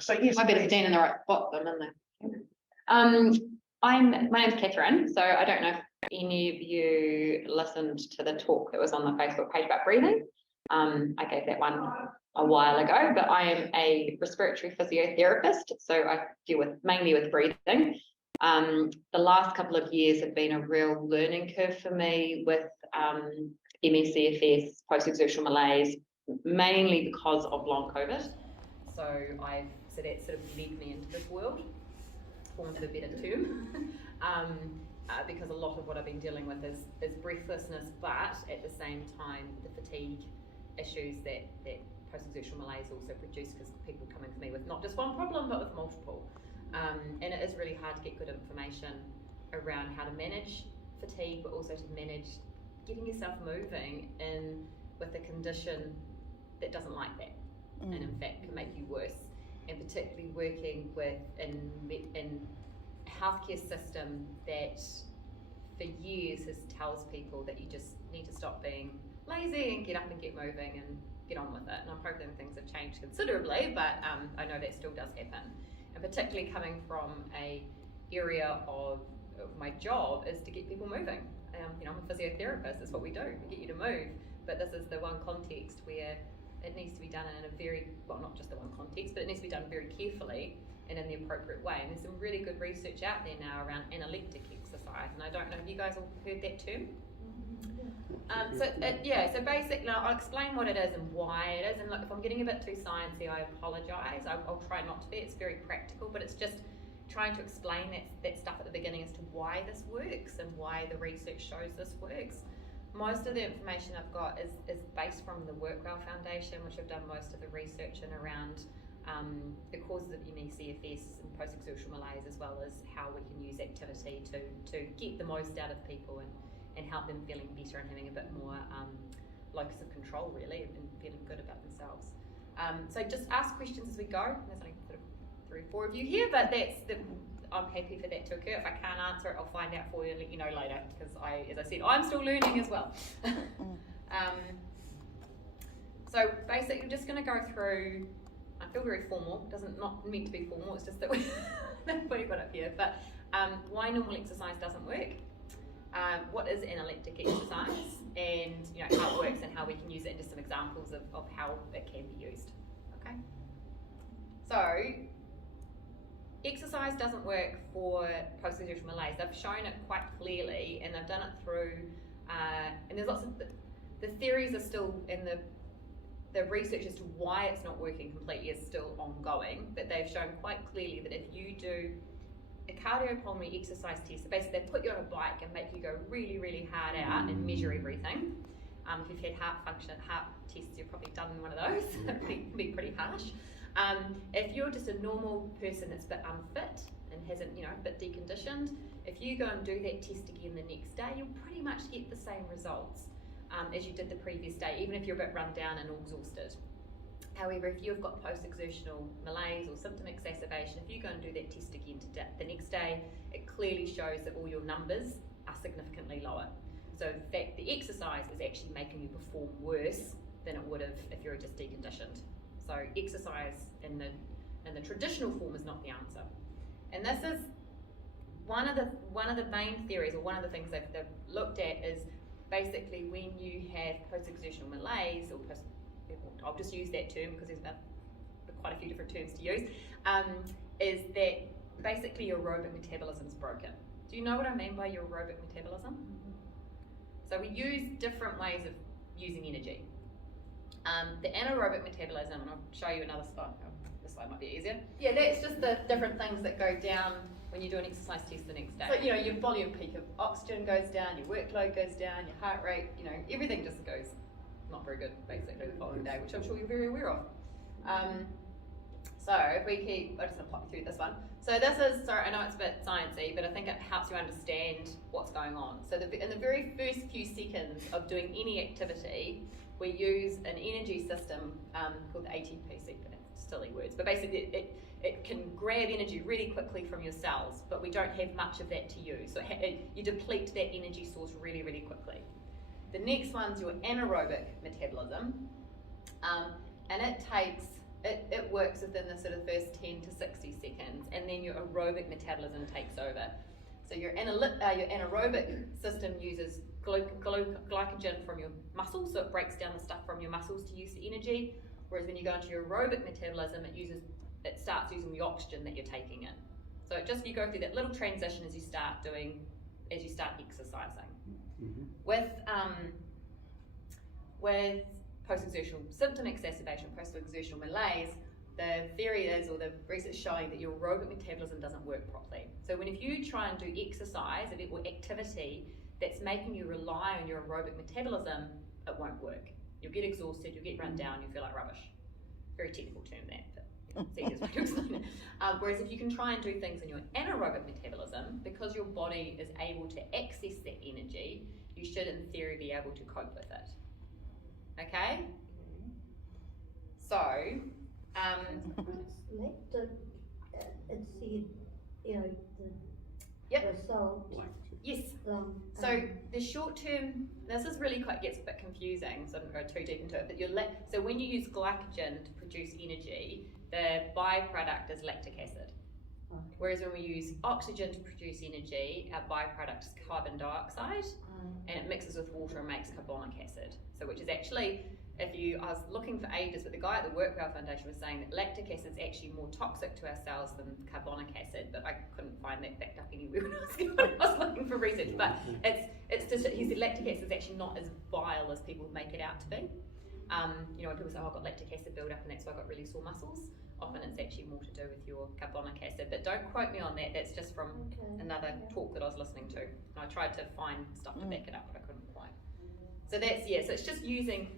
So yes, I better stand in the right spot, but I'm in there. My name's Catherine, so I don't know if any of you listened to the talk that was on the Facebook page about breathing. I gave that one a while ago, but I am a respiratory physiotherapist, so I deal mainly with breathing. The last couple of years have been a real learning curve for me with MECFS, post-exertional malaise, mainly because of long COVID. So that sort of led me into this world, for want of a better term, because a lot of what I've been dealing with is breathlessness, but at the same time the fatigue issues that post-exertional malaise also produce, because people are coming to me with not just one problem but with multiple. And it is really hard to get good information around how to manage fatigue, but also to manage getting yourself moving with a condition that doesn't like that, and in fact can make you worse. And particularly working in a healthcare system that for years tells people that you just need to stop being lazy and get up and get moving and get on with it. And I'm hoping things have changed considerably, but I know that still does happen. And particularly coming from a area of my job is to get people moving. I'm a physiotherapist, that's what we do, we get you to move. But this is the one context where it needs to be done in a very, well, not just the one context, but it needs to be done very carefully and in the appropriate way. And there's some really good research out there now around analeptic exercise, and I don't know if you guys all heard that term. So basically, I'll explain what it is and why it is. And look, if I'm getting a bit too sciencey, I apologise. I'll try not to be. It's very practical, but it's just trying to explain that stuff at the beginning as to why this works and why the research shows this works. Most of the information I've got is based from the Workwell Foundation, which have done most of the research in around the causes of MECFS and post-exertional malaise, as well as how we can use activity to get the most out of people and help them feeling better and having a bit more locus of control, really, and feeling good about themselves. So just ask questions as we go. There's only sort of 3 or 4 of you here, but I'm happy for that to occur. If I can't answer it, I'll find out for you and let you know later, because as I said, I'm still learning as well. So basically, we're just going to go through. I feel very formal. Not meant to be formal. It's just that that's what I've got up here. But why normal exercise doesn't work. What is analeptic exercise, and how it works and how we can use it, and just some examples of how it can be used. Okay. So exercise doesn't work for post-exertional malaise. They've shown it quite clearly, and they've done it through, and there's lots of, the theories are still, and the research as to why it's not working completely is still ongoing, but they've shown quite clearly that if you do a cardiopulmonary exercise test, so basically they put you on a bike and make you go really, really hard out and measure everything. If you've had heart tests, you've probably done one of those. It can be pretty harsh. If you're just a normal person that's a bit unfit and hasn't, a bit deconditioned, if you go and do that test again the next day, you'll pretty much get the same results as you did the previous day, even if you're a bit run down and all exhausted. However, if you've got post-exertional malaise or symptom exacerbation, if you go and do that test again the next day, it clearly shows that all your numbers are significantly lower. So in fact, the exercise is actually making you perform worse than it would have if you're just deconditioned. So exercise in the traditional form is not the answer. And this is one of the main theories, or one of the things they've looked at, is basically when you have post-exertional malaise, or I'll just use that term because there's quite a few different terms to use, is that basically your aerobic metabolism is broken. Do you know what I mean by your aerobic metabolism? So we use different ways of using energy. The anaerobic metabolism, and I'll show you another slide. This slide might be easier. Yeah, that's just the different things that go down when you do an exercise test the next day. So, your volume peak of oxygen goes down, your workload goes down, your heart rate, everything just goes not very good, basically, the following day, which I'm sure you're very aware of. So if we keep, I'm just going to pop you through this one. So this is, sorry, I know it's a bit sciencey, but I think it helps you understand what's going on. So in the very first few seconds of doing any activity, we use an energy system called the ATP, silly words, but basically it can grab energy really quickly from your cells, but we don't have much of that to use. So you deplete that energy source really, really quickly. The next one's your anaerobic metabolism, and it takes it works within the sort of first 10 to 60 seconds, and then your aerobic metabolism takes over. So your anaerobic system uses glycogen from your muscles, so it breaks down the stuff from your muscles to use the energy. Whereas when you go into your aerobic metabolism, it starts using the oxygen that you're taking in. So you go through that little transition as you start exercising. Mm-hmm. With post-exertional symptom exacerbation, post-exertional malaise, the theory is, or the research showing, that your aerobic metabolism doesn't work properly. So if you try and do exercise or activity that's making you rely on your aerobic metabolism, it won't work. You'll get exhausted, you'll get run down, you'll feel like rubbish. Very technical term that, but it's the easiest way to explain it. Whereas if you can try and do things in your anaerobic metabolism, because your body is able to access that energy, you should in theory be able to cope with it. Okay? So, it's the, yep. result. Yes. So the short term, this is really gets a bit confusing, so I don't go too deep into it, but so when you use glycogen to produce energy, the byproduct is lactic acid. Okay. Whereas when we use oxygen to produce energy, our byproduct is carbon dioxide, and it mixes with water and makes carbonic acid. So which is actually, I was looking for ages, but the guy at the Workwell Foundation was saying that lactic acid is actually more toxic to our cells than carbonic acid, but I couldn't find that backed up anywhere when I was looking for research. But it's just, he said lactic acid is actually not as vile as people make it out to be. When people say, oh, I've got lactic acid build-up and that's why I've got really sore muscles, often it's actually more to do with your carbonic acid. But don't quote me on that, that's just from another talk that I was listening to. And I tried to find stuff to back it up, but I couldn't quite. So that's, so it's just using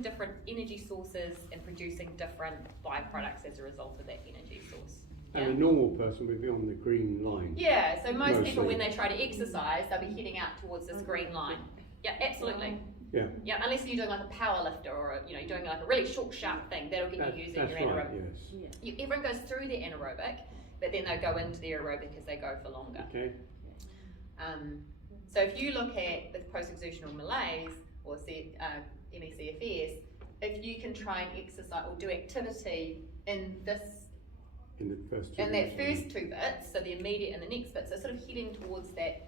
different energy sources and producing different byproducts as a result of that energy source. Yeah? And a normal person would be on the green line. Yeah, so most people when they try to exercise, they'll be heading out towards this green line. Yeah, absolutely. Yeah. Yeah, unless you're doing like a power lifter or you're doing like a really short, sharp thing, that'll get you using your anaerobic. Right, yes. Everyone goes through their anaerobic, but then they'll go into the aerobic as they go for longer. Okay. So if you look at with post-exertional malaise or MECFS, if you can try and exercise or do activity in that first 2 bits, so the immediate and the next bit, so sort of heading towards that.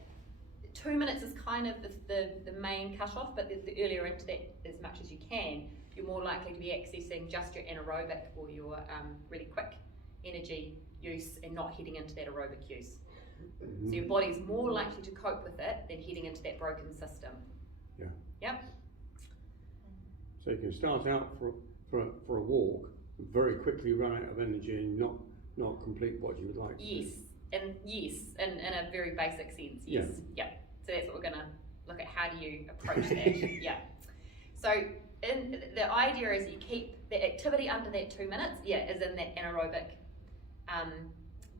2 minutes is kind of the main cut-off, but the earlier into that as much as you can, you're more likely to be accessing just your anaerobic or your really quick energy use and not heading into that aerobic use. So your body's more likely to cope with it than heading into that broken system. Yeah. Yep. So you can start out for a walk, very quickly run out of energy and not complete what you would like to do. In a very basic sense, yes. Yeah. So that's what we're going to look at. How do you approach that? Yeah. So the idea is you keep the activity under that 2 minutes, is in that anaerobic.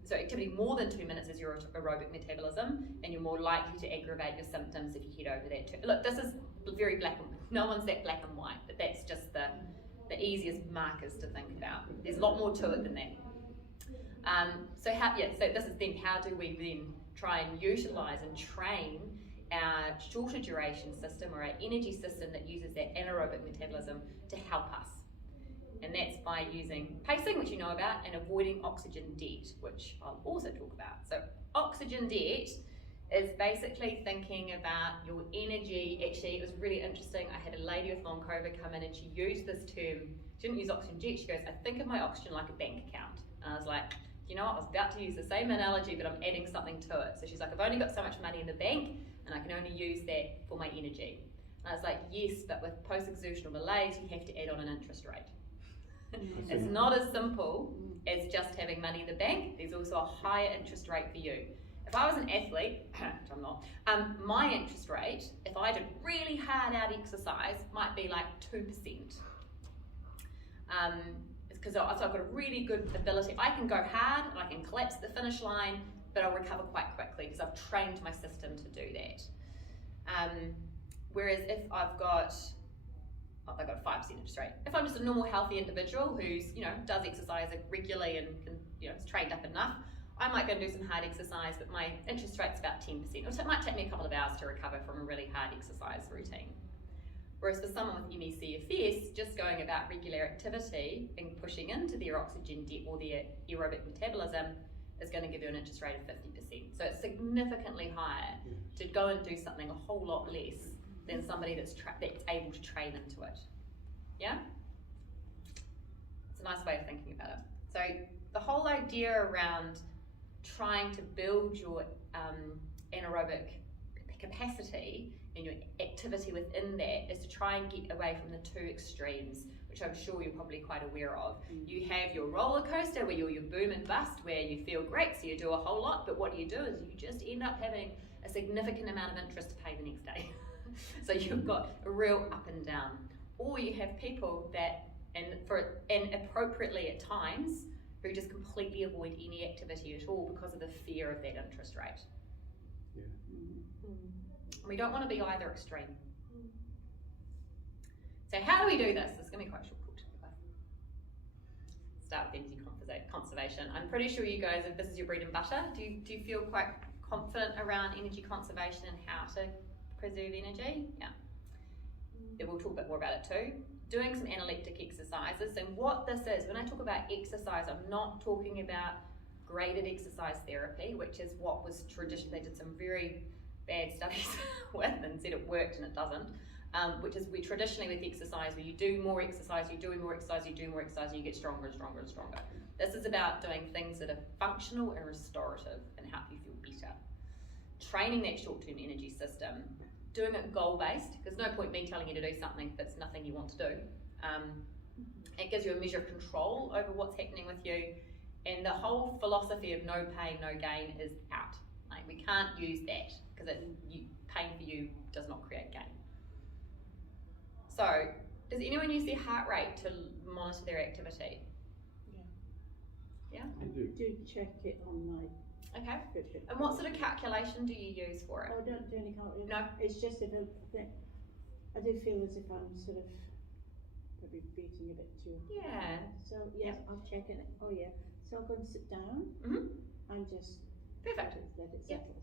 So activity more than 2 minutes is your aerobic metabolism, and you're more likely to aggravate your symptoms if you head over that. Look, this is very black and no one's that black and white, but that's just the easiest markers to think about. There's a lot more to it than that. So this is then how do we then try and utilise and train our shorter duration system or our energy system that uses that anaerobic metabolism to help us. And that's by using pacing, which you know about, and avoiding oxygen debt, which I'll also talk about. So oxygen debt is basically thinking about your energy. Actually, it was really interesting. I had a lady with long COVID come in and she used this term. She didn't use oxygen debt. She goes, I think of my oxygen like a bank account. And I was like, you know what, I was about to use the same analogy, but I'm adding something to it. So she's like, I've only got so much money in the bank, and I can only use that for my energy. And I was like, yes, but with post-exertional malaise, you have to add on an interest rate. It's not as simple as just having money in the bank. There's also a higher interest rate for you. If I was an athlete, which I'm not, my interest rate, if I did really hard out exercise, might be like 2%. Because I've got a really good ability. I can go hard and I can collapse at the finish line, but I'll recover quite quickly because I've trained my system to do that. Whereas if I've got 5% interest rate. If I'm just a normal healthy individual who's, does exercise regularly and can, is trained up enough, I might go and do some hard exercise, but my interest rate's about 10%. It might take me a couple of hours to recover from a really hard exercise routine. Whereas for someone with MECFS, just going about regular activity and pushing into their oxygen debt or their aerobic metabolism is going to give you an interest rate of 50%. So it's significantly higher to go and do something a whole lot less than somebody that's able to train into it. Yeah? It's a nice way of thinking about it. So the whole idea around trying to build your anaerobic capacity and your activity within that is to try and get away from the two extremes, which I'm sure you're probably quite aware of. You have your roller coaster where you're your boom and bust, where you feel great, so you do a whole lot, but what you do is you just end up having a significant amount of interest to pay the next day. So you've got a real up and down. Or you have people that, and appropriately at times, who just completely avoid any activity at all because of the fear of that interest rate. Yeah. We don't want to be either extreme. So how do we do this? This is going to be quite short. Start with energy conservation. I'm pretty sure you guys, if this is your bread and butter, do you feel quite confident around energy conservation and how to preserve energy? Yeah. Then we'll talk a bit more about it too. Doing some analeptic exercises, and what this is, when I talk about exercise, I'm not talking about graded exercise therapy, which is what was traditionally, they did some very bad studies with and said it worked and it doesn't, which is we traditionally with exercise, where you do more exercise, you do more exercise, you do more exercise, and you get stronger and stronger and stronger. This is about doing things that are functional and restorative and help you feel better. Training that short-term energy system, doing it goal-based, because no point me telling you to do something that's nothing you want to do. It gives you a measure of control over what's happening with you, and the whole philosophy of no pain, no gain is out. Like, we can't use that, because pain for you does not create gain. So, does anyone use their heart rate to monitor their activity? Yeah? I do check it on my Okay. Fitbit. And what sort of calculation do you use for it? Oh, I don't do any calculation. No? It's just if I do feel as if I'm sort of maybe beating a bit too Yeah. hard. So yes, I'll check it. Oh yeah. So I'll go and sit down and just Perfect. let it Yeah. settle.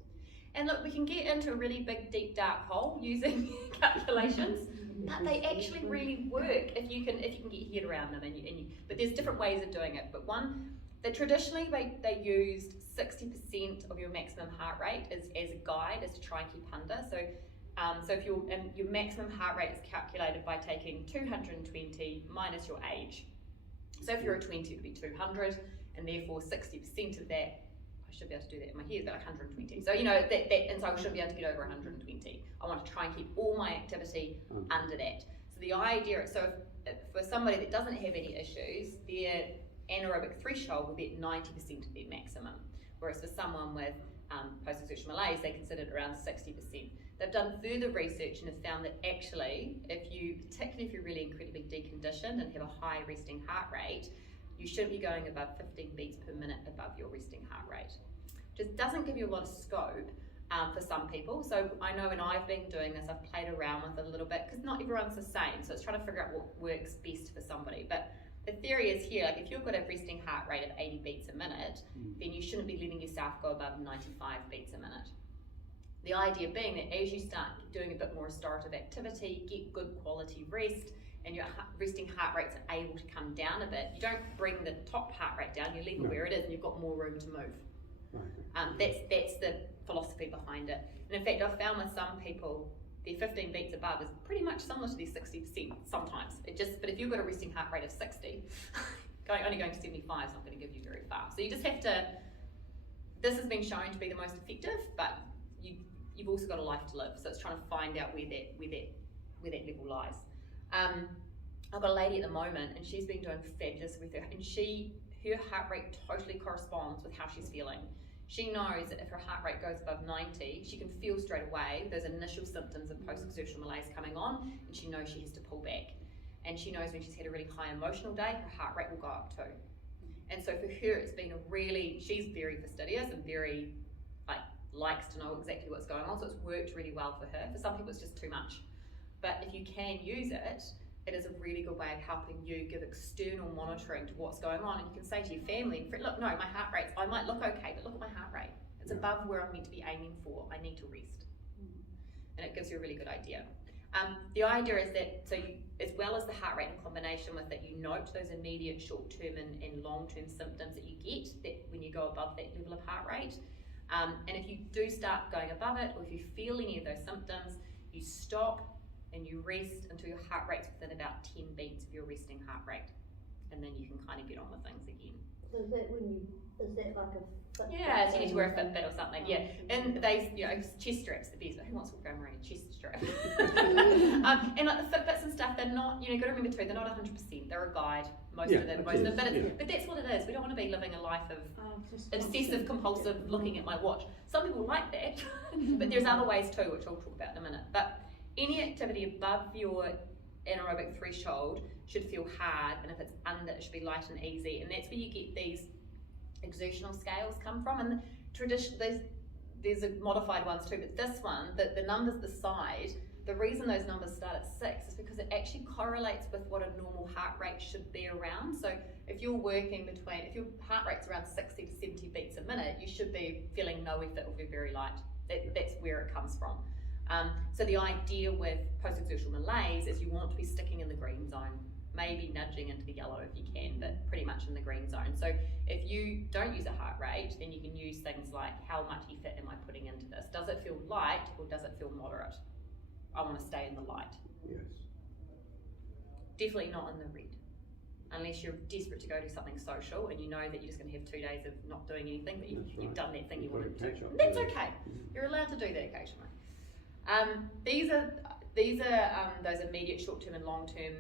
And look, we can get into a really big, deep, dark hole using calculations, but they actually really work if you can get your head around them. But there's different ways of doing it. But traditionally they used 60% of your maximum heart rate as a guide, as to try and keep under. So if your maximum heart rate is calculated by taking 220 minus your age. So if you're a 20, it would be 200, and therefore 60% of that, I should be able to do that in my head, but like 120. So and so I shouldn't be able to get over 120. I want to try and keep all my activity under that. So the idea, so if for somebody that doesn't have any issues, their anaerobic threshold will be at 90% of their maximum. Whereas for someone with post-exertional malaise, they consider it around 60%. They've done further research and have found that actually, particularly if you're really incredibly deconditioned and have a high resting heart rate, you shouldn't be going above 15 beats per minute above your resting heart rate. Just doesn't give you a lot of scope for some people. So I know when I've been doing this, I've played around with it a little bit, because not everyone's the same. So it's trying to figure out what works best for somebody. But the theory is here, like if you've got a resting heart rate of 80 beats a minute, then you shouldn't be letting yourself go above 95 beats a minute. The idea being that as you start doing a bit more restorative activity, get good quality rest, and your resting heart rates are able to come down a bit, you don't bring the top heart rate down, you leave it where it is and you've got more room to move. Right. That's the philosophy behind it. And in fact, I've found with some people, their 15 beats above is pretty much similar to their 60% sometimes. But if you've got a resting heart rate of 60, only going to 75 is not going to give you very far. So you just have to, this has been shown to be the most effective, but you've also got a life to live. So it's trying to find out where that level lies. I've got a lady at the moment, and she's been doing fabulous with her, and her heart rate totally corresponds with how she's feeling. She knows that if her heart rate goes above 90, she can feel straight away those initial symptoms of post-exertional malaise coming on, and she knows she has to pull back. And she knows when she's had a really high emotional day, her heart rate will go up too. And so for her, it's been she's very fastidious and very, likes to know exactly what's going on, so it's worked really well for her. For some people, it's just too much. But if you can use it, it is a really good way of helping you give external monitoring to what's going on. And you can say to your family, look, no, my heart rates, I might look okay, but look at my heart rate. It's above where I'm meant to be aiming for. I need to rest. And it gives you a really good idea. The idea is that, so you, as well as the heart rate in combination with it, you note those immediate short-term and long-term symptoms that you get that when you go above that level of heart rate. And if you do start going above it, or if you feel any of those symptoms, you stop and you rest until your heart rate's within about 10 beats of your resting heart rate. And then you can kind of get on with things again. So is that like a Fitbit? Yeah, so you need to wear a Fitbit or something, yeah. And they, chest straps, the best, but who wants to walk around wearing a chest strap? And like the Fitbits and stuff, they're not, you've got to remember too, they're not 100%, they're a guide, most of them, but that's what it is. We don't want to be living a life of obsessive, compulsive, looking at my watch. Some people like that, but there's other ways too, which I'll talk about in a minute. But any activity above your anaerobic threshold should feel hard, and if it's under, it should be light and easy, and that's where you get these exertional scales come from. And there's a modified ones too, but this one, the numbers the side, the reason those numbers start at 6 is because it actually correlates with what a normal heart rate should be around. So if you're working between, if your heart rate's around 60 to 70 beats a minute, you should be feeling no effort or be very light. That's where it comes from. So the idea with post-exertional malaise is you want to be sticking in the green zone, maybe nudging into the yellow if you can, but pretty much in the green zone. So if you don't use a heart rate, then you can use things like, how much effort am I putting into this? Does it feel light or does it feel moderate? I want to stay in the light. Yes. Definitely not in the red. Unless you're desperate to go do something social and you know that you're just going to have 2 days of not doing anything, but you've done that thing you wanted to do. That's okay. You're allowed to do that occasionally. These are those immediate short-term and long-term.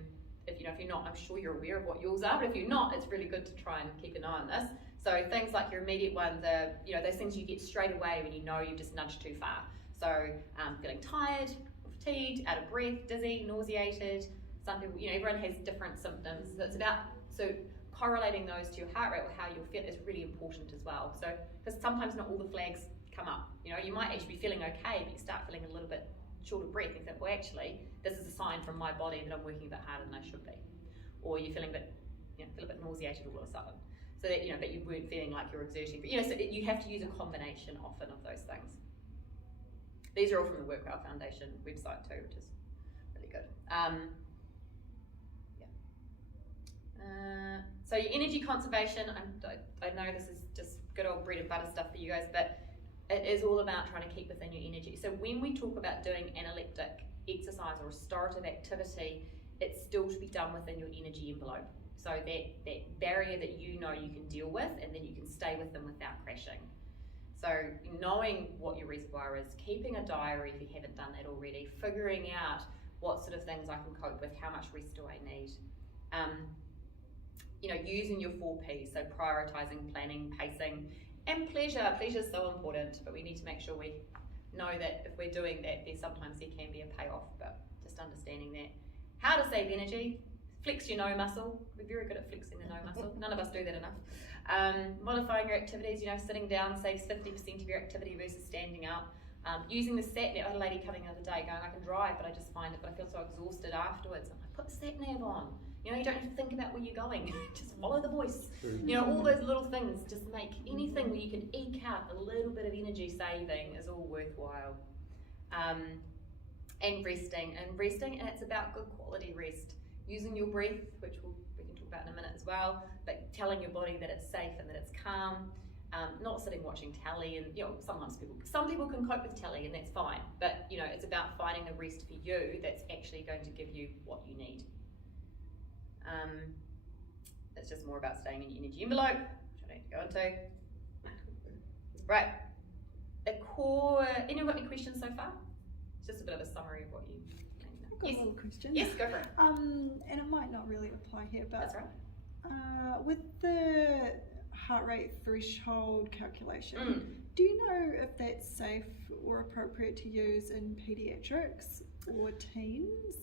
If you're not, I'm sure you're aware of what yours are, but if you're not, it's really good to try and keep an eye on this. So things like your immediate ones are, those things you get straight away when you know you've just nudged too far. So feeling tired, fatigued, out of breath, dizzy, nauseated. Some people, everyone has different symptoms. So it's about, correlating those to your heart rate or how you'll feel is really important as well. So, because sometimes not all the flags come up. You might actually be feeling okay, but you start feeling a little bit short of breath and think, well, actually, this is a sign from my body that I'm working a bit harder than I should be. Or you're feeling feel a bit nauseated all of a sudden. So that, but you weren't feeling like you're exerting. But, so you have to use a combination often of those things. These are all from the Workwell Foundation website too, which is really good. So your energy conservation, I know this is just good old bread and butter stuff for you guys, but it is all about trying to keep within your energy. So when we talk about doing analeptic exercise or restorative activity, it's still to be done within your energy envelope. So that barrier that you know you can deal with, and then you can stay with them without crashing. So knowing what your reservoir is, keeping a diary if you haven't done that already, figuring out what sort of things I can cope with, how much rest do I need. Using your 4 Ps, so prioritising, planning, pacing, and pleasure. Pleasure is so important, but we need to make sure we know that if we're doing that, sometimes there can be a payoff, but just understanding that. How to save energy, flex your no muscle. We're very good at flexing the no muscle. None of us do that enough. Modifying your activities, sitting down saves 50% of your activity versus standing up. Using the sat nav. I had a lady coming the other day going, I can drive, but I just find it, but I feel so exhausted afterwards. I'm like, put the sat nav on. You don't have to think about where you're going. Just follow the voice. All those little things just make anything where you can eke out a little bit of energy saving is all worthwhile. And resting, and it's about good quality rest. Using your breath, which we can talk about in a minute as well, but telling your body that it's safe and that it's calm. Not sitting watching telly, and some people can cope with telly, and that's fine. But it's about finding the rest for you that's actually going to give you what you need. It's just more about staying in your energy envelope, which I don't need to go into. Right. Anyone got any questions so far? It's just a bit of a summary of what you I've got a little question. Yes, go for it. And it might not really apply here, but that's right. With the heart rate threshold calculation, do you know if that's safe or appropriate to use in paediatrics or teens?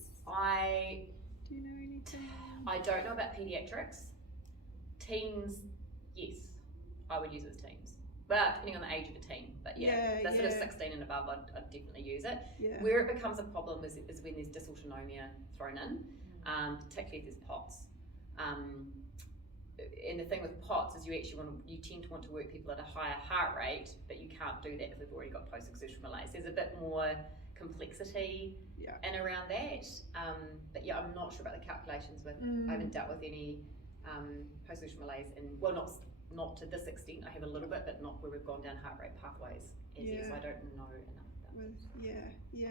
Do you know anything? I don't know about paediatrics. Teens, yes, I would use it as teens. But depending on the age of a teen. But sort of 16 and above, I'd definitely use it. Yeah. Where it becomes a problem is when there's dysautonomia thrown in, particularly if there's POTS. And the thing with POTS is you tend to want to work people at a higher heart rate, but you can't do that if they've already got post-exertional malaise. There's a bit more complexity Yeah. and around that. But yeah, I'm not sure about the calculations with, I haven't dealt with any post-exertional malaise, and well, not to this extent. I have a little bit, but not where we've gone down heart rate pathways as yet, so I don't know enough about that. Yeah.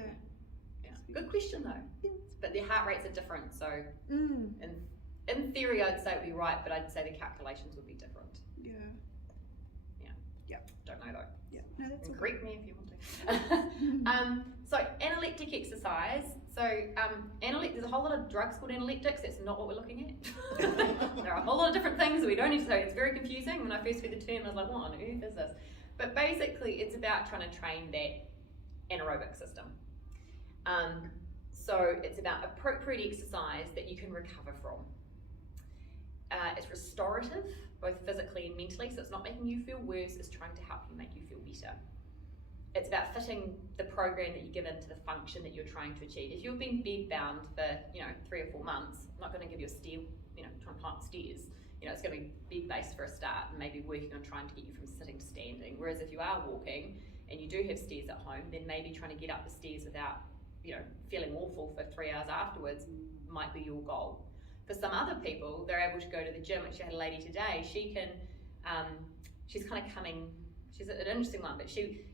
Good question though. Yeah. But their heart rates are different, so in theory I'd say it would be right, but I'd say the calculations would be different. Don't know though. Yeah. No, that's And okay. correct me if you want to. So analeptic exercise. So there's a whole lot of drugs called analeptics. That's not what we're looking at. There are a whole lot of different things that we don't need to say. It's very confusing. When I first heard the term, I was like, what on earth is this? But basically, it's about trying to train that anaerobic system. So it's about appropriate exercise that you can recover from. It's restorative, both physically and mentally, so it's not making you feel worse, it's trying to help you make you feel better. It's about fitting the program that you give into the function that you're trying to achieve. If you've been bed bound for 3 or 4 months, I'm not going to give you a stair, trying to climb stairs. It's going to be bed based for a start and maybe working on trying to get you from sitting to standing. Whereas if you are walking and you do have stairs at home, then maybe trying to get up the stairs without feeling awful for 3 hours afterwards might be your goal. For some other people, they're able to go to the gym. Actually, I had a lady today. She can, she's kind of coming. She's an interesting one, but she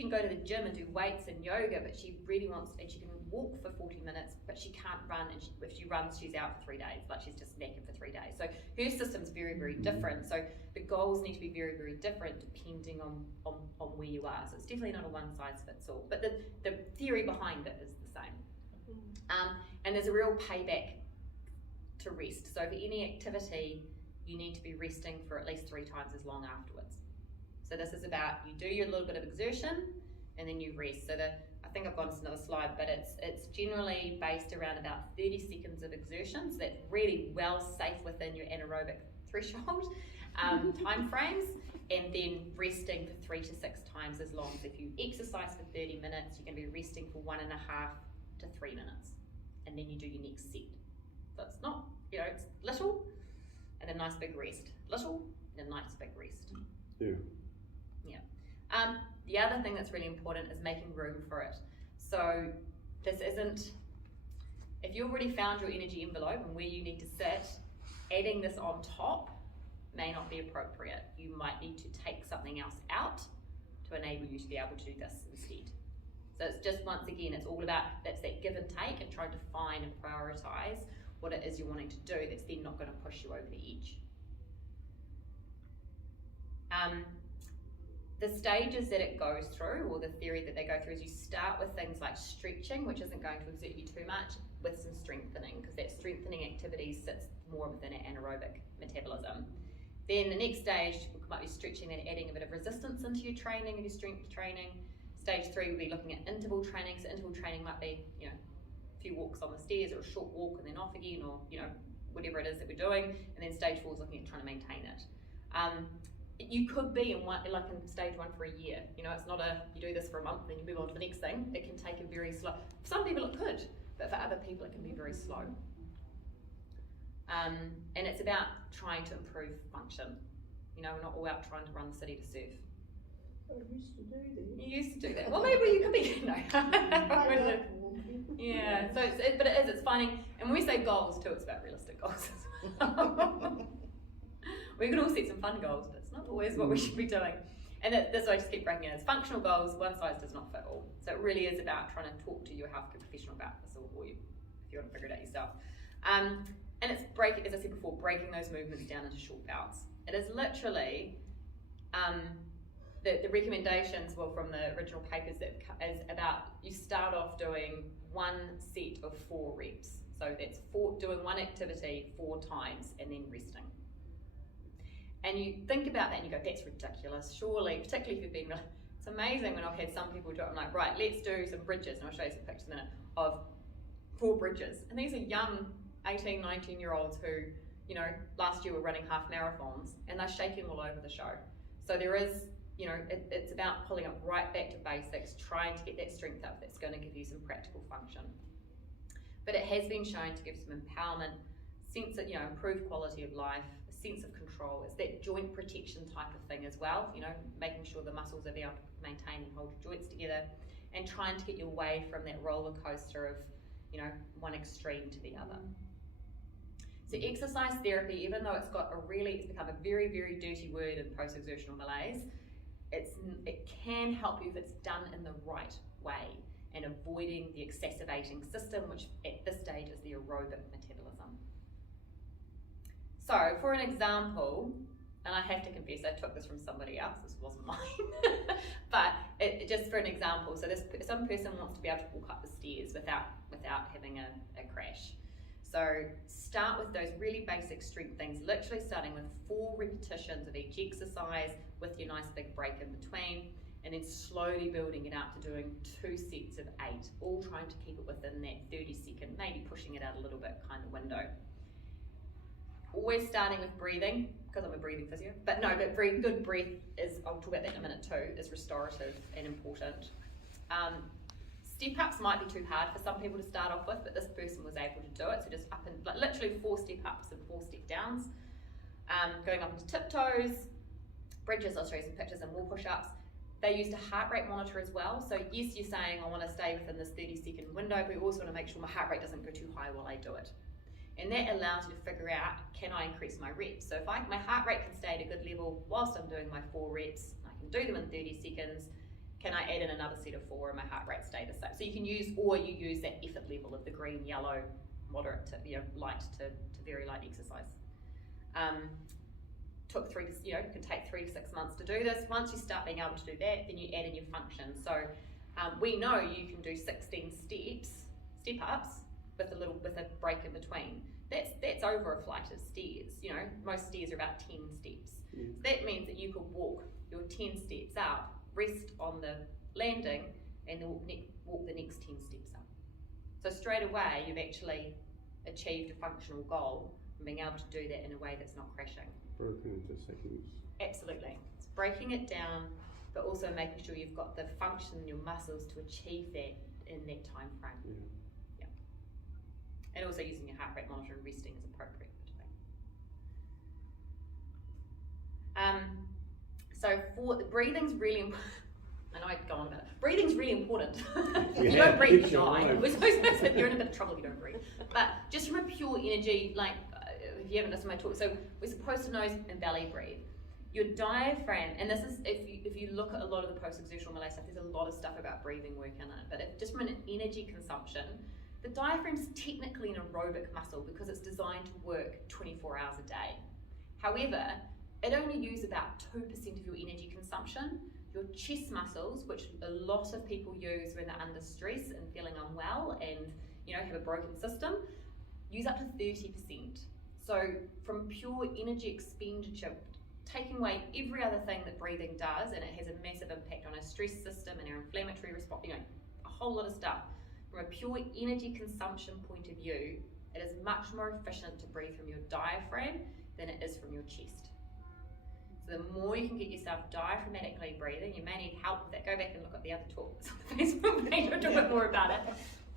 can go to the gym and do weights and yoga, but she really wants, and she can walk for 40 minutes, but she can't run. And if she runs, she's out for 3 days. Like she's just knackered for 3 days. So her system's very, very different. So the goals need to be very, very different depending on where you are. So it's definitely not a one size fits all. But the theory behind it is the same. And there's a real payback to rest. So for any activity, you need to be resting for at least 3 times as long afterwards. So this is about, you do your little bit of exertion and then you rest. So I think I've gone to another slide, but it's generally based around about 30 seconds of exertion. So that's really well safe within your anaerobic threshold time frames, and then resting for 3 to 6 times as long. So if you exercise for 30 minutes, you're going to be resting for 1.5 to 3 minutes, and then you do your next set. So it's not, it's little and a nice big rest. Little and a nice big rest. Yeah. The other thing that's really important is making room for it. So this isn't, if you've already found your energy envelope and where you need to sit, adding this on top may not be appropriate. You might need to take something else out to enable you to be able to do this instead. So it's just, once again, it's all about, that's that give and take and trying to find and prioritize what it is you're wanting to do that's then not going to push you over the edge. The stages that it goes through, or the theory that they go through, is you start with things like stretching, which isn't going to exert you too much, with some strengthening, because that strengthening activity sits more within an anaerobic metabolism. Then the next stage might be stretching and adding a bit of resistance into your training and your strength training. Stage 3 will be looking at interval training. So interval training might be, a few walks on the stairs or a short walk and then off again, or whatever it is that we're doing. And then stage 4 is looking at trying to maintain it. You could be in stage 1 for a year. It's not you do this for a month and then you move on to the next thing. It can take a very slow. For some people it could, but for other people it can be very slow. And it's about trying to improve function. We're not all out trying to run the city to surf. I used to do that. You used to do that. Well, maybe you could be. No. Yeah. So it's finding, and when we say goals too, it's about realistic goals. We can all set some fun goals, but it's not always what we should be doing. And that's why I just keep breaking it. It's functional goals. One size does not fit all. So it really is about trying to talk to your healthcare professional about this, or you, if you want to figure it out yourself. And it's breaking, as I said before, breaking those movements down into short bouts. It is literally the recommendations, from the original papers, that is about, you start off doing 1 set of 4 reps. So that's doing one activity 4 times and then resting. And you think about that and you go, that's ridiculous. Surely, particularly if you've been, it's amazing when I've had some people do it. I'm like, right, let's do some bridges. And I'll show you some pictures in a minute of 4 bridges. And these are young 18, 19-year-olds who, last year were running half marathons, and they're shaking all over the show. So there is, it's about pulling it right back to basics, trying to get that strength up that's going to give you some practical function. But it has been shown to give some empowerment, sense of, improved quality of life, a sense of control. It's that joint protection type of thing as well, making sure the muscles are able to maintain and hold your joints together. and trying to get you away from that roller coaster of, you know, one extreme to the other. So exercise therapy, even though it's become a very, very dirty word in post-exertional malaise, it can help you if it's done in the right way and avoiding the exacerbating system, which at this stage is the aerobic metabolism. So for an example, and I have to confess, I took this from somebody else, this wasn't mine, but just for an example, so some person wants to be able to walk up the stairs without having a crash. So start with those really basic strength things, literally starting with 4 repetitions of each exercise with your nice big break in between, and then slowly building it up to doing 2 sets of 8, all trying to keep it within that 30-second, maybe pushing it out a little bit kind of window. Always starting with breathing, because I'm a breathing physio, but very good breath is, I'll talk about that in a minute too, is restorative and important. Step-ups might be too hard for some people to start off with, but this person was able to do it, so just up and, like, literally 4 step-ups and 4 step-downs. Going up into tiptoes, bridges, I'll show you some pictures, and wall push-ups. They used a heart rate monitor as well, so yes, you're saying I want to stay within this 30-second window, but we also want to make sure my heart rate doesn't go too high while I do it. And that allows you to figure out, can I increase my reps? So if my heart rate can stay at a good level whilst I'm doing my 4 reps, I can do them in 30 seconds, can I add in another set of 4 and my heart rate stay the same? So you can use that effort level of the green, yellow, moderate to, you know, light to very light exercise. Can take 3 to 6 months to do this. Once you start being able to do that, then you add in your function. So we know you can do 16 step-ups with a break in between. That's over a flight of stairs. You know, most stairs are about 10 steps. So that means that you could walk your 10 steps up, rest on the landing, and then walk the next 10 steps up. So straight away, you've actually achieved a functional goal and being able to do that in a way that's not crashing. Broken into seconds. Absolutely. It's breaking it down, but also making sure you've got the function in your muscles to achieve that in that time frame. Yeah. And also using your heart rate monitor and resting as appropriate. So for the breathing's really important. I know I'd go on about it. Breathing's really important. If you don't breathe, you die. We're supposed to say if you're in a bit of trouble, you don't breathe. But just from a pure energy, like if you haven't listened to my talk, so we're supposed to nose and belly breathe. Your diaphragm, and this is if you look at a lot of the post-exertional malaise stuff, there's a lot of stuff about breathing work in it. But just from an energy consumption, the diaphragm's technically an aerobic muscle because it's designed to work 24 hours a day. However, it only uses about 2% of your energy consumption. Your chest muscles, which a lot of people use when they're under stress and feeling unwell and, you know, have a broken system, use up to 30%. So from pure energy expenditure, taking away every other thing that breathing does, and it has a massive impact on our stress system and our inflammatory response, you know, a whole lot of stuff. From a pure energy consumption point of view, it is much more efficient to breathe from your diaphragm than it is from your chest. So the more you can get yourself diaphragmatically breathing, you may need help with that. Go back and look at the other talks on the Facebook page. I'll talk a bit more about it.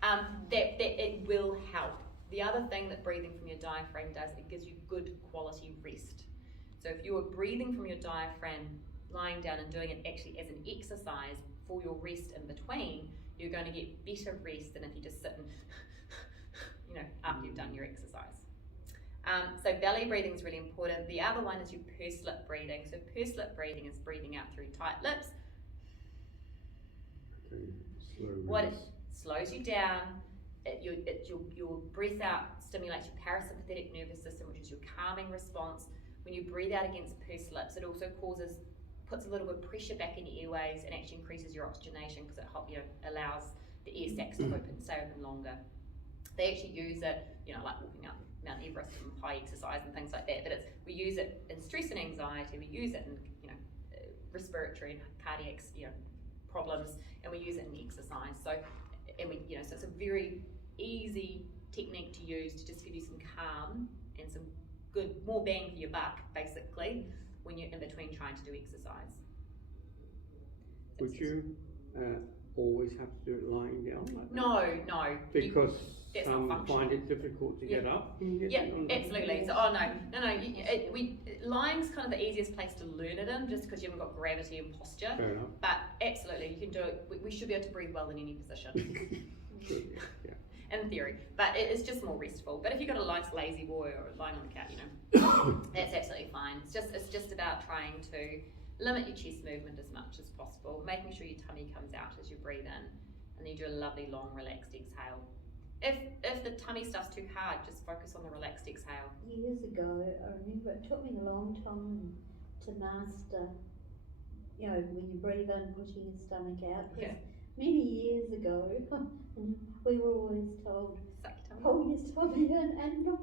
That it will help. The other thing that breathing from your diaphragm does, it gives you good quality rest. So if you are breathing from your diaphragm, lying down and doing it actually as an exercise for your rest in between, you're going to get better rest than if you just sit and, you know, after you've done your exercise. So belly breathing is really important. The other one is your pursed lip breathing. So pursed lip breathing is breathing out through tight lips. What it slows you down. Your breath out stimulates your parasympathetic nervous system, which is your calming response. When you breathe out against pursed lips, it also puts a little bit of pressure back in your airways and actually increases your oxygenation because it allows the air sacs to stay open longer. They actually use it, you know, like walking up Mount Everest and high exercise and things like that. But we use it in stress and anxiety. We use it in, you know, respiratory and cardiac, you know, problems, and we use it in exercise. So, so it's a very easy technique to use to just give you some calm and some good, more bang for your buck, basically, when you're in between trying to do exercise. Would you always have to do it lying down like that? No. Because It's some not find functional. it difficult to get up and get Yeah, it on. absolutely. So, lying's kind of the easiest place to learn it in, just because you haven't got gravity and posture. Fair enough. But absolutely, you can do it. We should be able to breathe well in any position, Good, yeah. in theory. But it's just more restful. But if you've got a nice lazy boy or lying on the couch, that's absolutely fine. It's just about trying to limit your chest movement as much as possible, making sure your tummy comes out as you breathe in, and then you do a lovely long relaxed exhale. If the tummy stuff's too hard, just focus on the relaxed exhale. Years ago, I remember it took me a long time to master, when you breathe in, pushing your stomach out. Yeah. Many years ago, we wwere always told, Suck your tummy. pull your tummy in, and look,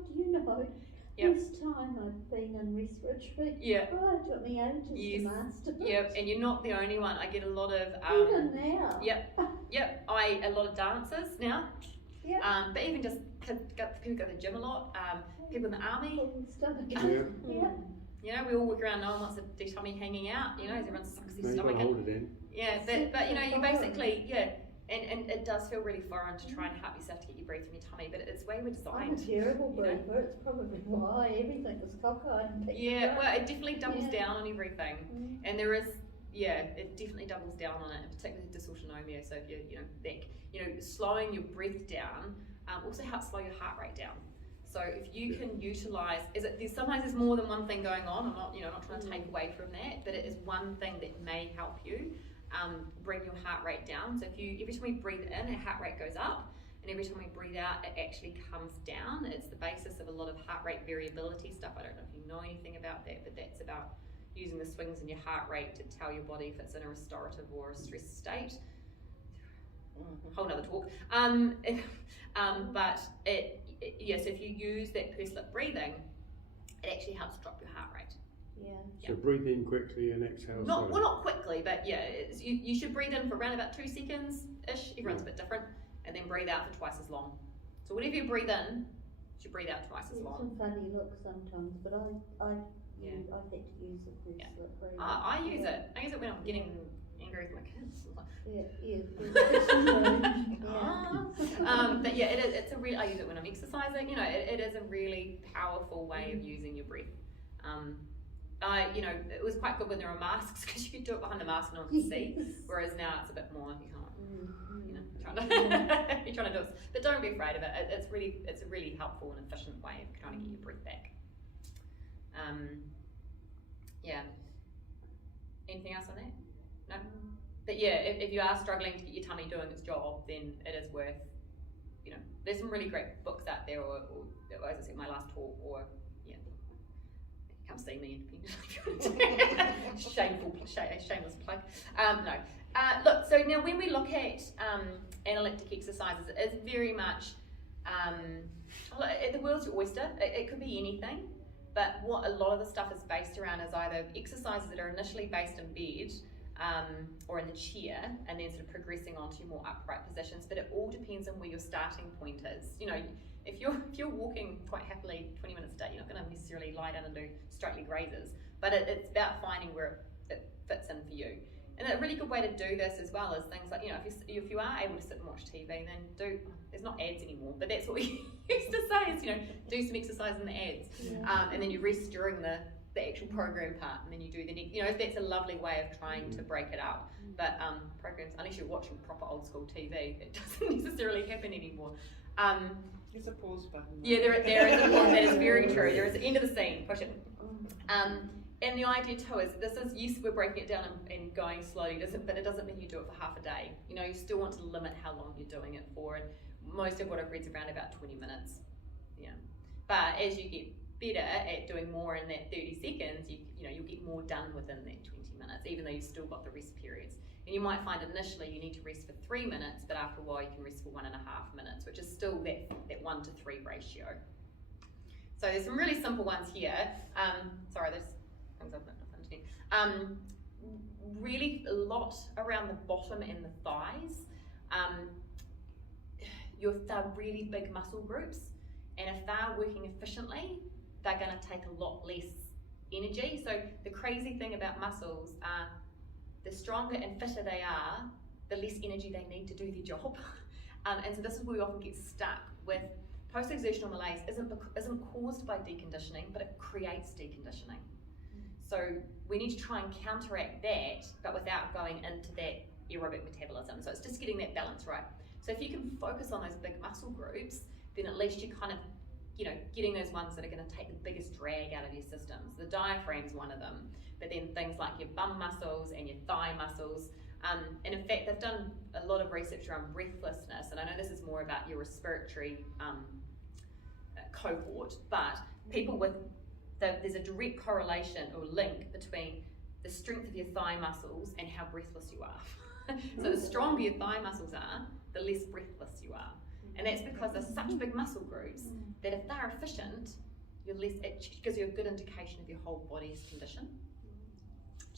Yep. this time I've been in respiratory. Yeah. Oh, it took me ages Yes. to master it. Yep, and you're not the only one. I get a lot of Even now. Yep. A lot of dancers now. Yeah. But even just people go to the gym a lot. People in the army. Pull your stomach Yeah. in. Yeah. We all walk around. No one wants their tummy hanging out. Everyone sucks their Maybe stomach I'll in. hold it in. Yeah, but you basically and it does feel really foreign to try and help yourself to get your breath from your tummy, but it's way we're I'm a designed. terrible breather. It's probably why everything was cockeyed and picked Yeah, up. well, it definitely doubles Yeah. down on everything, and there is, it definitely doubles down on it, particularly dysautonomia. So if you're slowing your breath down, also helps slow your heart rate down. So if you can utilise, sometimes there's more than one thing going on. I'm not trying to take away from that, but it is one thing that may help you bring your heart rate down. So every time we breathe in, our heart rate goes up, and every time we breathe out, it actually comes down. It's the basis of a lot of heart rate variability stuff. I don't know if you know anything about that, but that's about using the swings in your heart rate to tell your body if it's in a restorative or a stress state. Whole nother talk. But so if you use that pursed lip breathing, it actually helps drop your heart rate. Yeah. So breathe in quickly and exhale slowly. Not quickly, but you should breathe in for around about 2 seconds-ish. Everyone's a bit different. And then breathe out for twice as long. So whatever you breathe in, you should breathe out twice as It's long. a funny look sometimes, but I had to use it with lip breathing. I use it. I use it when I'm getting angry with my kids. But I use it when I'm exercising. It is a really powerful way of using your breath. It was quite good when there were masks because you could do it behind the mask and no one could see. Whereas now it's a bit more, you're trying to do it, but don't be afraid of it. It's a really helpful and efficient way of trying to get your breath back. Anything else on that? No. But if you are struggling to get your tummy doing its job, then it is worth. There's some really great books out there, or as I said, my last talk, or come see me independently. Shameless plug. No. Look, so now when we look at analeptic exercises, it's very much the world's your oyster. It could be anything, but what a lot of the stuff is based around is either exercises that are initially based in bed or in the chair, and then sort of progressing onto more upright positions. But it all depends on where your starting point is. If you're walking quite happily 20 minutes a day, you're not going to necessarily lie down and do straight leg raises. But it's about finding where it fits in for you. And a really good way to do this as well is things like, if you are able to sit and watch TV, then there's not ads anymore, but that's what we used to say is, do some exercise in the ads. And then you rest during the actual program part, and then you do the next, that's a lovely way of trying to break it up. But programs, unless you're watching proper old school TV, it doesn't necessarily happen anymore. There's a pause button. Yeah, there is a pause. That is very true. There is the end of the scene. Push it. And the idea too is yes, we're breaking it down and going slowly, but it doesn't mean you do it for half a day. You still want to limit how long you're doing it for, and most of what I've read is around about 20 minutes. But as you get better at doing more in that 30 seconds, you'll get more done within that 20 minutes, even though you've still got the rest periods. And you might find initially you need to rest for 3 minutes, but after a while you can rest for 1.5 minutes, which is still that 1 to 3 ratio. So there's some really simple ones here. Sorry, there's things I've not done. Really a lot around the bottom and the thighs. They're really big muscle groups, and if they're working efficiently, they're going to take a lot less energy. So the crazy thing about muscles are the stronger and fitter they are, the less energy they need to do their job. And so this is where we often get stuck with post-exertional malaise isn't caused by deconditioning, but it creates deconditioning. So we need to try and counteract that, but without going into that aerobic metabolism. So it's just getting that balance right. So if you can focus on those big muscle groups, then at least you're kind of, getting those ones that are going to take the biggest drag out of your systems. The diaphragm's one of them, but then things like your bum muscles and your thigh muscles. And in fact, they've done a lot of research around breathlessness, and I know this is more about your respiratory cohort, but people with, there's a direct correlation or link between the strength of your thigh muscles and how breathless you are. So the stronger your thigh muscles are, the less breathless you are. And that's because they're such big muscle groups that if they're efficient, you're less, it gives you a good indication of your whole body's condition.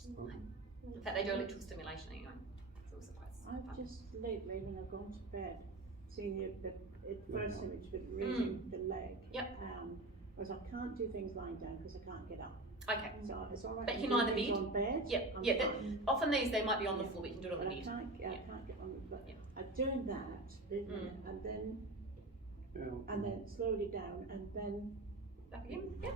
In fact, they do electrical stimulation anyway. It's also quite I've fun. just lately, when I've gone to bed, seen the first image with raising the leg. Yep. Because I can't do things lying down because I can't get up. Okay. So it's all right. But you can lie on the bed? On bed. Yep. I'm Yeah. fine. Often these they might be on the floor, but you can do it on But the bed. I can't get on the bed. Yeah. I'm doing that, and then slowly down, and then Back again. Yep.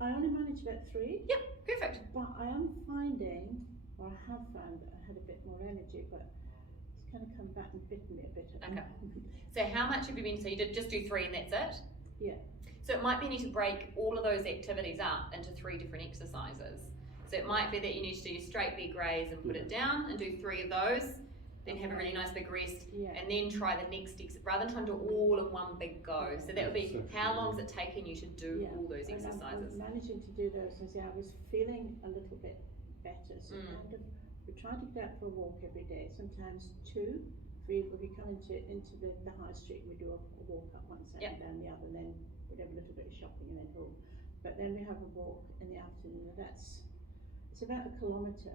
I only manage about 3. Yep. Perfect. But I am finding, or I have found, that I had a bit more energy, but it's kind of come back and bitten me a bit. Okay. So how much have you been? So you did just do 3 and that's it? Yeah. So it might be you need to break all of those activities up into 3 different exercises. So it might be that you need to do your straight leg raise and put it down and do 3 of those, then have a really nice big rest, and then try the next rather than trying to do all in one big go. So that would be how long is it taking you to do all those exercises? I was managing to do those, and I was feeling a little bit better. So kind of, we try to get out for a walk every day. Sometimes 2. If we come into the high street, we do a walk up one side and down the other, and then we have a little bit of shopping and then home. But then we have a walk in the afternoon. It's about 1 kilometre.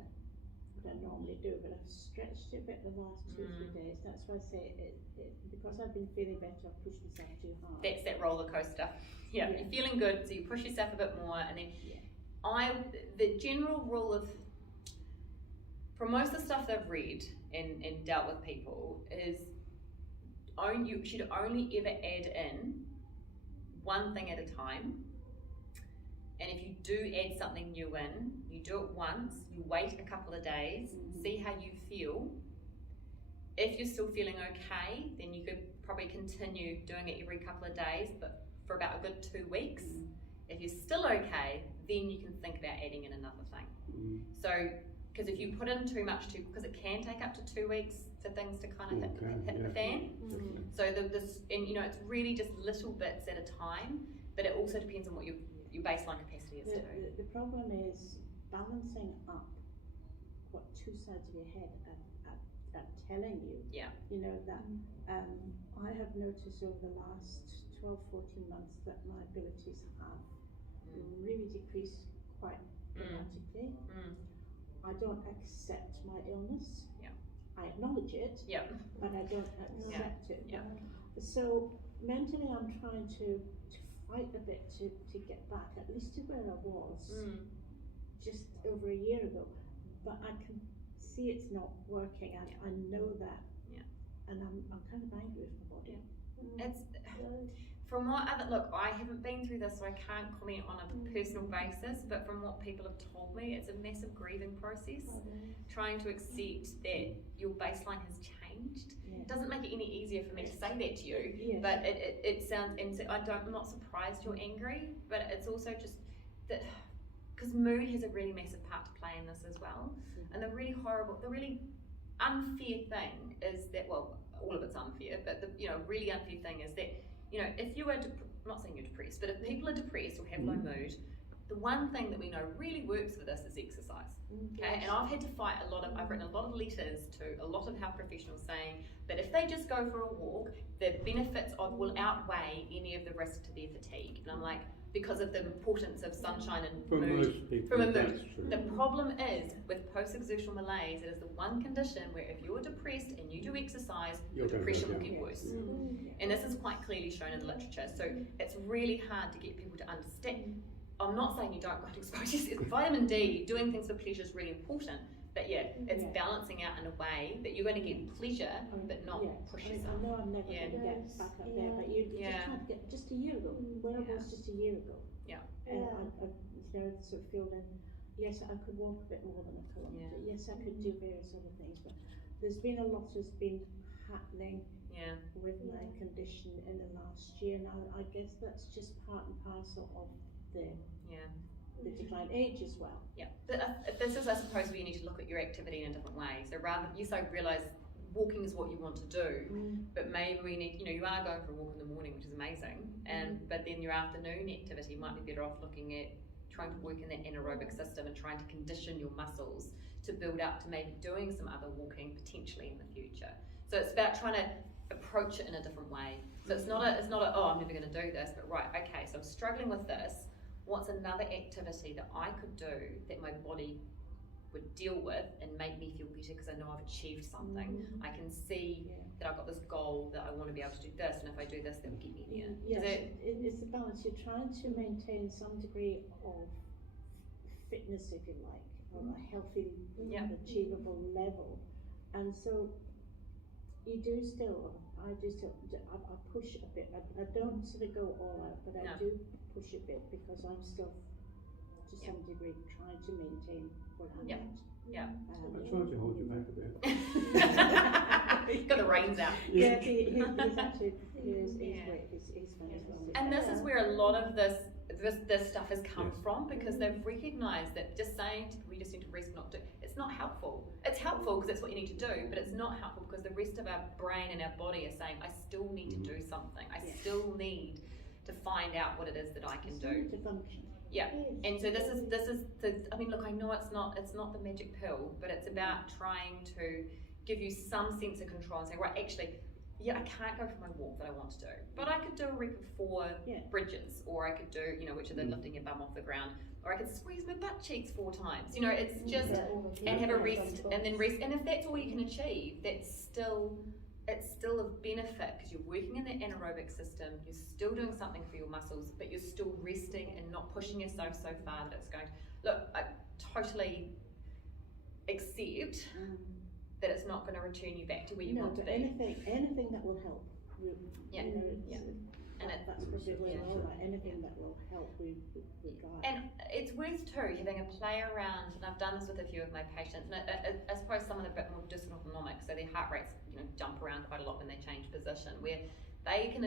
I normally do, but I've stretched it a bit the last 2-3 days. That's why I say it because I've been feeling better, I've pushed myself too hard. That's that roller coaster. Yeah, you're feeling good, so you push yourself a bit more, and then the general rule of, from most of the stuff that I've read and dealt with people is you should only ever add in one thing at a time. And if you do add something new in, you do it once, you wait a couple of days, see how you feel. If you're still feeling okay, then you could probably continue doing it every couple of days, but for about a good 2 weeks. If you're still okay, then you can think about adding in another thing. So, because if you put in too much, because it can take up to 2 weeks for things to kind of hit the fan. So it's really just little bits at a time, but it also depends on what your baseline capacity is too. The problem is balancing up what 2 sides of your head are telling you. Yeah. You know that I have noticed over the last 12-14 months that my abilities have really decreased quite dramatically. I don't accept my illness. Yeah. I acknowledge it. Yeah. But I don't accept it. Yeah. So mentally, I'm trying to fight a bit to get back at least to where I was just over a year ago. But I can see it's not working. I know that. Yeah. And I'm kind of angry with my body. Yeah. It's from what I haven't been through this, so I can't comment on a personal basis, but from what people have told me, it's a massive grieving process. Trying to accept that your baseline has changed. It doesn't make it any easier for me to say that to you, but it sounds, and so I'm not surprised you're angry, but it's also just that, because mood has a really massive part to play in this as well. And the really unfair thing is that, well, all of it's unfair, but the really unfair thing is that, if you are, I'm not saying you're depressed, but if people are depressed or have low mood, the one thing that we know really works for this is exercise. Okay, and I've had to fight I've written a lot of letters to a lot of health professionals saying that if they just go for a walk, the benefits will outweigh any of the risk to their fatigue. And I'm like, because of the importance of sunshine and mood. From a mood. The problem is with post-exertional malaise, it is the one condition where if you're depressed and you do exercise, your depression will get worse. And this is quite clearly shown in the literature. So it's really hard to get people to understand. I'm not saying you don't go to expose yourself. Vitamin D, doing things for pleasure is really important, But it's balancing out in a way that you're going to get pleasure, but not push yourself. I know I'm never going to get back up there, but you're just trying to get, just a year ago, where I was just a year ago. And I sort of feel that, yes, I could walk a bit more than a kilometre, yes, I could do various other things, but there's been a lot that's been happening with my condition in the last year now. I guess that's just part and parcel of the declined age as well. But this is, I suppose, where you need to look at your activity in a different way. So rather, realise walking is what you want to do, but maybe we need, you are going for a walk in the morning, which is amazing, but then your afternoon activity might be better off looking at trying to work in that anaerobic system and trying to condition your muscles to build up to maybe doing some other walking potentially in the future. So it's about trying to approach it in a different way. So it's not a oh, I'm never going to do this, but right, okay, so I'm struggling with this. What's another activity that I could do that my body would deal with and make me feel better because I know I've achieved something. I can see that I've got this goal that I want to be able to do this, and if I do this, that will get me there. Yes, it's a balance. You're trying to maintain some degree of fitness, if you like, or a healthy, achievable level, and so I push a bit. I don't sort of go all out, but I do push a bit because I'm still, to some degree, trying to maintain what I'm at. I'm trying to hold you back a bit. Got the reins out. He's actually, his weight is fine as well. And this is where a lot of this stuff has come from, because they've recognised that just saying we just need to rest, not do, it's not helpful. It's helpful because it's what you need to do, but it's not helpful because the rest of our brain and our body are saying, I still need to do something. I still need to find out what it is that I can do. To function. And so this is the, I mean, look, I know it's not the magic pill, but it's about trying to give you some sense of control and say, right, actually, I can't go for my walk that I want to do, but I could do a rep of 4 bridges, or I could do, which are the lifting your bum off the ground, or I could squeeze my butt cheeks 4 times. It's just, and have a rest, and then rest. And if that's all you can achieve, it's still a benefit because you're working in the anaerobic system, you're still doing something for your muscles, but you're still resting and not pushing yourself so far that it's going to, look, I totally accept that it's not going to return you back to where you want to be. Anything that will help. And that's probably all right. Anything that will help, we guide. And it's worth too having a play around, and I've done this with a few of my patients, and I suppose some of them are a bit more dysautonomic, so their heart rates jump around quite a lot when they change position, where they can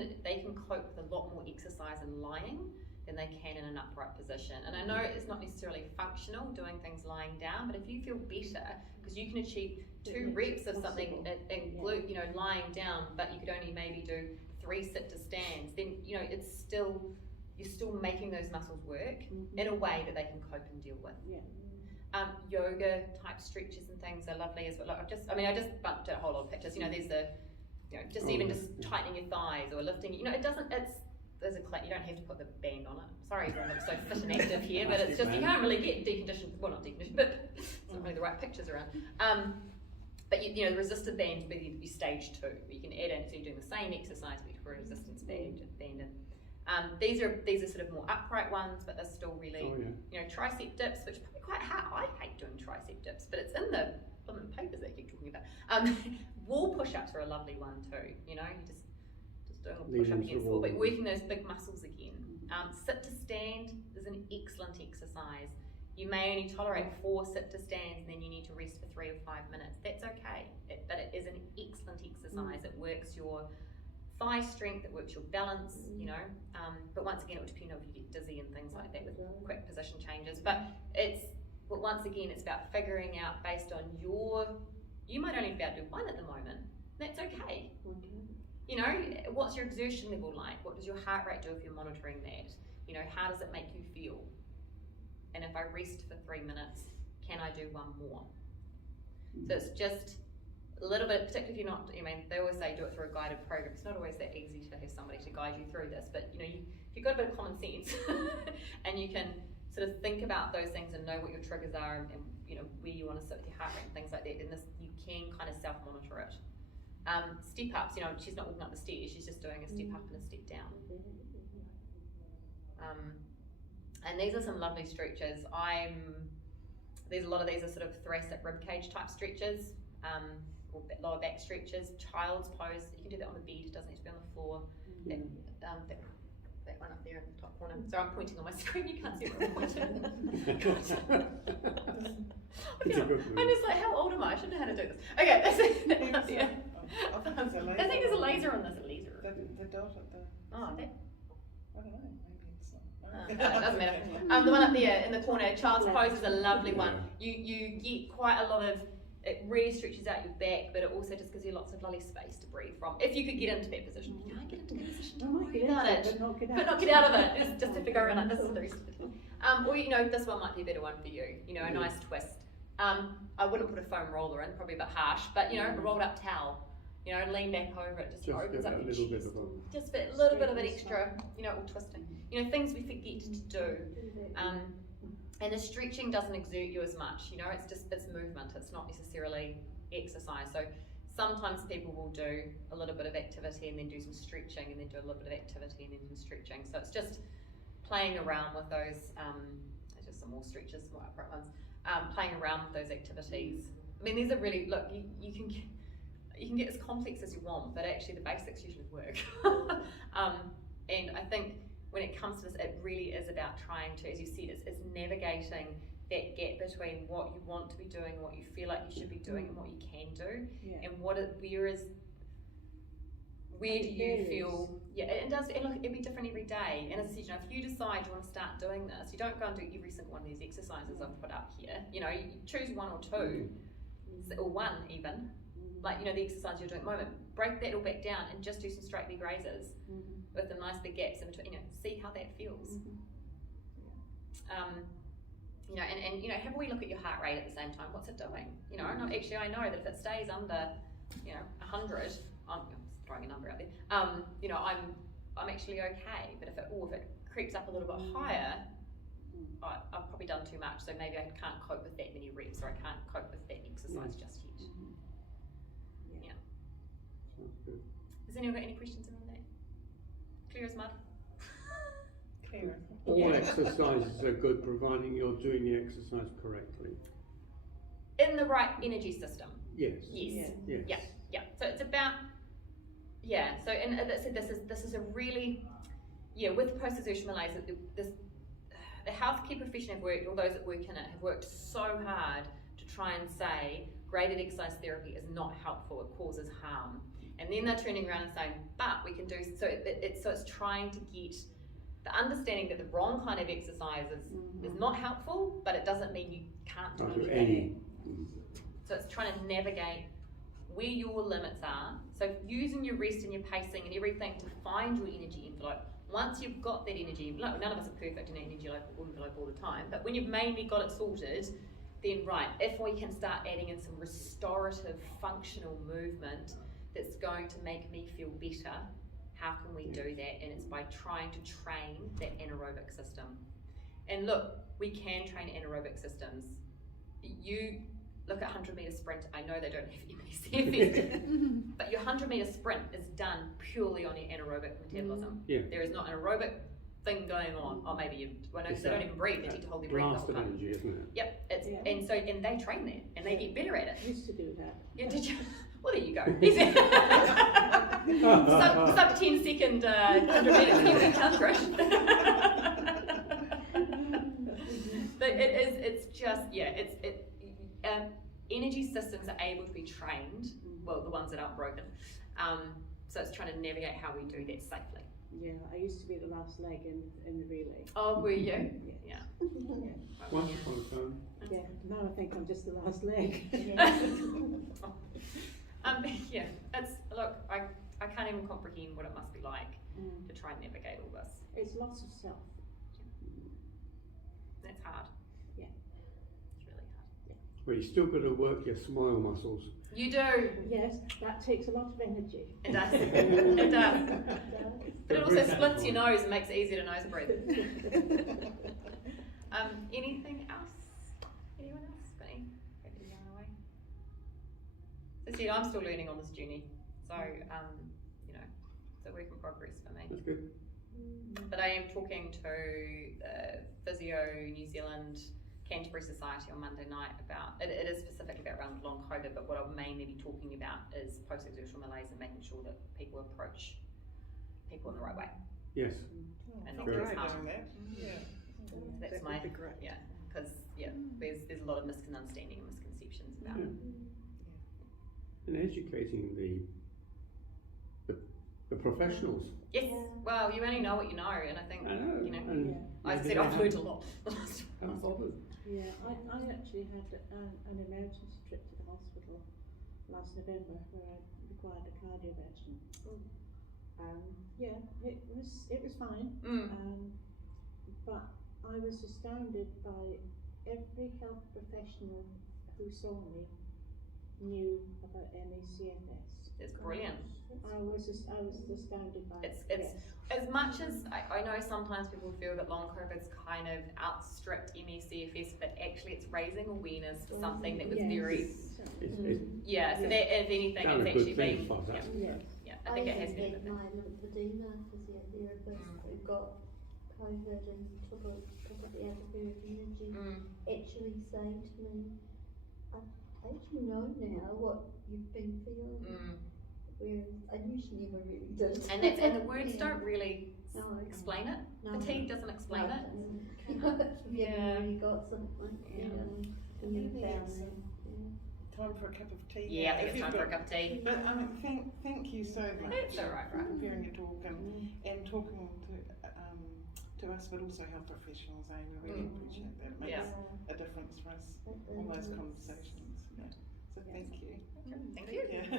cope with a lot more exercise in lying than they can in an upright position. And I know it's not necessarily functional doing things lying down, but if you feel better, because you can achieve 2 reps of something in glute, lying down, but you could only maybe do 3 sit to stands, then it's still, you're still making those muscles work in a way that they can cope and deal with. Yoga type stretches and things are lovely as well. Like I just bumped a whole lot of pictures. There's the, just tightening your thighs or lifting. You don't have to put the band on it. Sorry, everyone looks so fit and active here, but it's just you can't really get deconditioned. Well, not deconditioned, but it's not really the right pictures around. But the resisted band would be stage 2. You can add in, so you're doing the same exercise but for a resistance band in. These are sort of more upright ones, but they're still really, tricep dips, which are probably quite hard. I hate doing tricep dips, but it's in the papers that I keep talking about. Wall push-ups are a lovely one too. You just doing a push-up against the wall, but working those big muscles again. Sit to stand is an excellent exercise. You may only tolerate 4 sit to stands, and then you need to rest for 3 or 5 minutes. That's okay, but it is an excellent exercise. It works your thigh strength, it works your balance, but once again, it will depend on if you get dizzy and things like that with quick position changes. But once again, it's about figuring out based on you might only be able to do 1 at the moment. That's okay. What's your exertion level like? What does your heart rate do if you're monitoring that? How does it make you feel? And if I rest for 3 minutes, can I do 1 more? So it's just a little bit, particularly if you're not, they always say do it through a guided program. It's not always that easy to have somebody to guide you through this, but if you've got a bit of common sense and you can sort of think about those things and know what your triggers are and where you want to sit with your heart rate and things like that, then you can kind of self-monitor it. Step ups, she's not walking up the stairs, she's just doing a step up and a step down. And these are some lovely stretches. there's a lot of these are sort of thoracic ribcage type stretches, or lower back stretches. Child's pose, you can do that on the bed, it doesn't need to be on the floor. That one up there in the top corner. So I'm pointing on my screen, you can't see what I'm pointing. I'm just like, how old am I? I should know how to do this. Okay, that's it. That up there. I think there's a laser on this. A laser. The dot at the... Oh, that. I don't know, maybe it's not. It doesn't matter. The one up there in the corner, child's pose is a lovely one. You get quite a lot of, it really stretches out your back, but it also just gives you lots of lovely space to breathe from. If you could get into that position. You can't get into that position, don't worry about it. But not get out of it. It's just if you go around like this for the rest of the time. Or, you know, this one might be a better one for you. You know, a nice twist. I wouldn't put a foam roller in, probably a bit harsh, but, you know, a rolled up towel. You know, lean back over it, just opens up your chest. Just a little bit of an extra, you know, all twisting. You know, things we forget to do. And the stretching doesn't exert you as much, you know, it's movement, it's not necessarily exercise. So sometimes people will do a little bit of activity and then do some stretching and then do a little bit of activity and then some stretching. So it's just playing around with those, just some more stretches, more upright ones, playing around with those activities. I mean, these are really, look, you can get as complex as you want, but actually the basics usually work. And I think when it comes to this, it really is about trying to, as you said, it's navigating that gap between what you want to be doing, what you feel like you should be doing, and what you can do, and where do you feel? Yeah, it does. And look, it'll be different every day. And as I said, you know, if you decide you want to start doing this, you don't go and do every single one of these exercises I've put up here. You know, you choose one or two, or one even. Like, you know, the exercise you're doing at the moment, break that all back down and just do some straight leg raises with the nice big gaps in between, you know, see how that feels. You know, and you know, have a wee look at your heart rate at the same time. What's it doing? You know, actually I know that if it stays under, you know, 100, I'm throwing a number out there, you know, I'm actually okay. But if it creeps up a little bit higher, I've probably done too much, so maybe I can't cope with that many reps, or I can't cope with that exercise just yet. Good. Has anyone got any questions around that? Clear as mud? Clear. All exercises are good providing you're doing the exercise correctly. In the right energy system. Yes. Yes. Yes. Yeah. So it's about, so and as I said, this is a really, with post-exertional malaise, the healthcare profession have worked, all those that work in it have worked so hard to try and say graded exercise therapy is not helpful, it causes harm. And then they're turning around and saying, but we can do, so it's trying to get the understanding that the wrong kind of exercise is not helpful, but it doesn't mean you can't do anything. So it's trying to navigate where your limits are. So using your rest and your pacing and everything to find your energy envelope. Once you've got that energy envelope, none of us are perfect in an energy envelope all the time, but when you've mainly got it sorted, then right, if we can start adding in some restorative functional movement that's going to make me feel better, how can we do that? And it's by trying to train that anaerobic system. And look, we can train anaerobic systems. You look at 100-meter sprint, I know they don't have MECFS, but your 100-meter sprint is done purely on your anaerobic metabolism. There is not an aerobic thing going on. Or maybe you, well, no, they don't even breathe, they need to hold their breath the whole time. Energy, isn't it? Yep, and they train that, and they get better at it. I used to do that. Yeah, did you? Well, there you go. sub 10 second 100 meters, you can crush. But it's just, energy systems are able to be trained, well, the ones that aren't broken. So it's trying to navigate how we do that safely. Yeah, I used to be the last leg in the relay. Oh, were you? Yeah. Once upon a time. Yeah, now I think I'm just the last leg. It's, look, I can't even comprehend what it must be like to try and navigate all this. It's lots of self. That's hard. Yeah. It's really hard. Yeah. Well, you still got to work your smile muscles. You do. Yes, that takes a lot of energy. It does. It does. But it also splits your nose and makes it easier to nose breathe. Anything else? Anyone else? Funny? So see, I'm still learning on this journey. So, it's a work in progress for me. That's good. But I am talking to Physio New Zealand Canterbury Society on Monday night about, it is specifically about around long COVID, but what I'll mainly be talking about is post-exertional malaise and making sure that people approach people in the right way. Yes. And not Great just harm. doing that. Yeah. That's That my, would be great. yeah, because there's a lot of misunderstanding and misconceptions about it. And educating the professionals. Yes, well, you only know what you know, and I think, I know. you know, And I maybe said they I've learned a lot. haven't bothered. Yeah, I actually had an emergency trip to the hospital last November where I required a cardioversion. Yeah, it was fine. But I was astounded by every health professional who saw me knew about MECFS. It's brilliant. I was astounded by It's it. as much as I know sometimes people feel that long COVID's kind of outstripped MECFS, but actually it's raising awareness for something that was very, So that if anything, done it's a actually good thing been, for us. I think it has been a had good thing. my lymphedema physiotherapist who got COVID and took it out of her energy actually saying to me, I actually know now what you've been feeling. Whereas I knew she never really did. And the words don't really explain it. No. Fatigue doesn't explain it. She never really got something. And then found me. Time for a cup of tea. Yeah, I now, think if it's time you've for a got- cup of tea. But thank you so much. That's all right, for right. preparing your talk and talking to us, but also health professionals. We really appreciate that. It makes a difference for us. All those conversations. Yeah. So thank you. Thank you. Yeah.